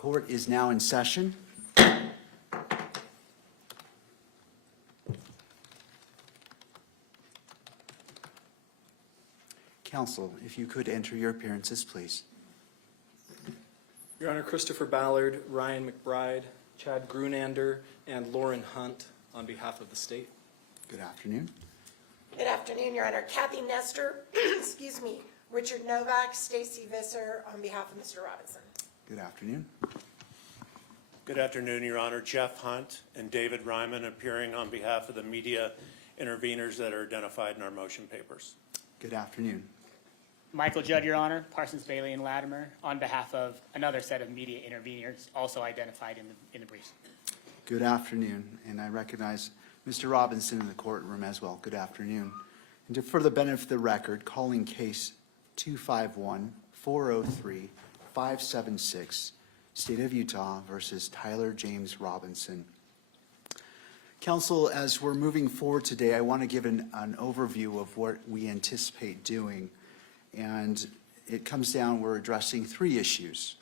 Court is now in session. Counsel, if you could enter your appearances, please. Your Honor, Christopher Ballard, Ryan McBride, Chad Grunander, and Lauren Hunt on behalf of the state. Good afternoon. Good afternoon, Your Honor. Kathy Nestor, excuse me, Richard Novak, Stacy Visser on behalf of Mr. Robinson. Good afternoon. Good afternoon, Your Honor. Jeff Hunt and David Ryman appearing on behalf of the media interveners that are identified in our motion papers. Good afternoon. Michael Judd, Your Honor, Parsons, Bailey, and Latimer, on behalf of another set of media interveners also identified in the briefs. Good afternoon, and I recognize Mr. Robinson in the courtroom as well. Good afternoon. And for the benefit of the record, calling case 251-403-576, State of Utah versus Tyler James Robinson. Counsel, as we're moving forward today, I want to give an overview of what we anticipate doing. And it comes down, we're addressing three issues.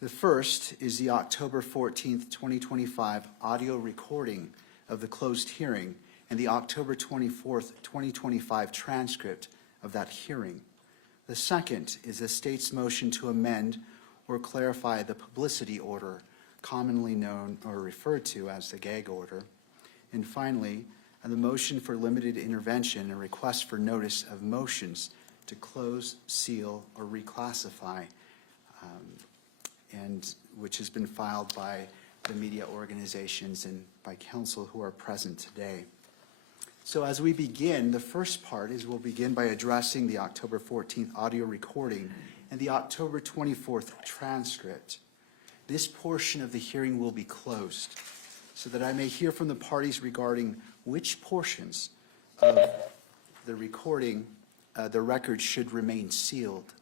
The first is the October 14th, 2025 audio recording of the closed hearing and the October 24th, 2025 transcript of that hearing. The second is the state's motion to amend or clarify the publicity order, commonly known or referred to as the gag order. And finally, the motion for limited intervention and request for notice of motions to close, seal, or reclassify, and which has been filed by the media organizations and by counsel who are present today. So as we begin, the first part is we'll begin by addressing the October 14th audio recording and the October 24th transcript. This portion of the hearing will be closed so that I may hear from the parties regarding which portions of the recording the record should remain sealed.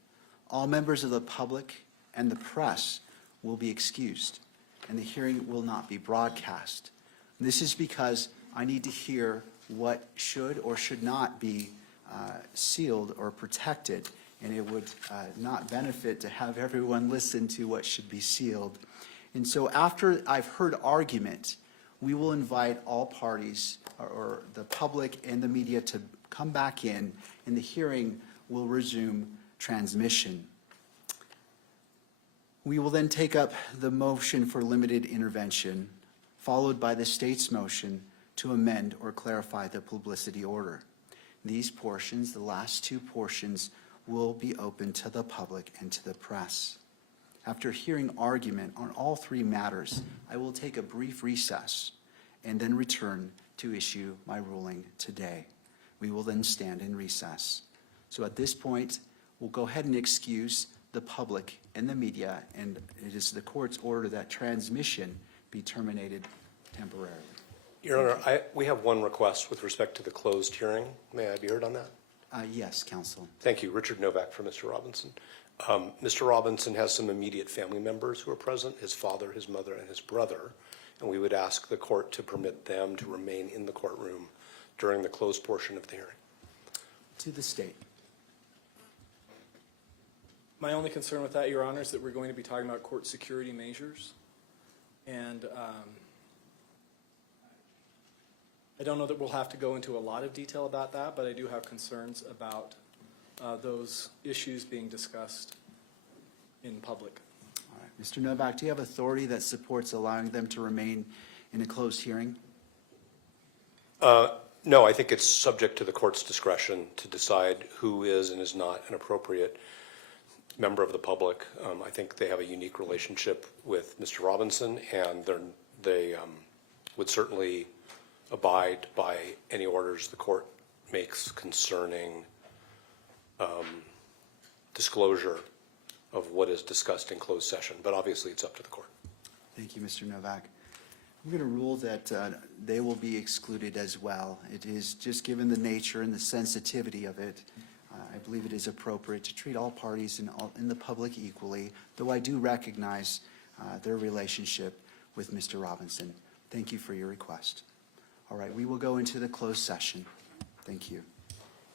All members of the public and the press will be excused, and the hearing will not be broadcast. And this is because I need to hear what should or should not be sealed or protected, and it would not benefit to have everyone listen to what should be sealed. And so after I've heard argument, we will invite all parties or the public and the media to come back in, and the hearing will resume transmission. We will then take up the motion for limited intervention, followed by the state's motion to amend or clarify the publicity order. These portions, the last two portions, will be open to the public and to the press. After hearing argument on all three matters, I will take a brief recess and then return to issue my ruling today. We will then stand in recess. So at this point, we'll go ahead and excuse the public and the media, and it is the court's order that transmission be terminated temporarily. Your Honor, we have one request with respect to the closed hearing. May I be heard on that? Yes, counsel. Thank you. Richard Novak for Mr. Robinson. Mr. Robinson has some immediate family members who are present, his father, his mother, and his brother, and we would ask the court to permit them to remain in the courtroom during the closed portion of the hearing. To the state. My only concern with that, Your Honor, is that we're going to be talking about court security measures. And I don't know that we'll have to go into a lot of detail about that, but I do have concerns about those issues being discussed in public. All right. Mr. Novak, do you have authority that supports allowing them to remain in a closed hearing? No, I think it's subject to the court's discretion to decide who is and is not an appropriate member of the public. I think they have a unique relationship with Mr. Robinson, and they would certainly abide by any orders the court makes concerning disclosure of what is discussed in closed session. But obviously, it's up to the court. Thank you, Mr. Novak. I'm going to rule that they will be excluded as well. It is just given the nature and the sensitivity of it, I believe it is appropriate to treat all parties in the public equally, though I do recognize their relationship with Mr. Robinson. Thank you for your request. All right, we will go into the closed session. Thank you.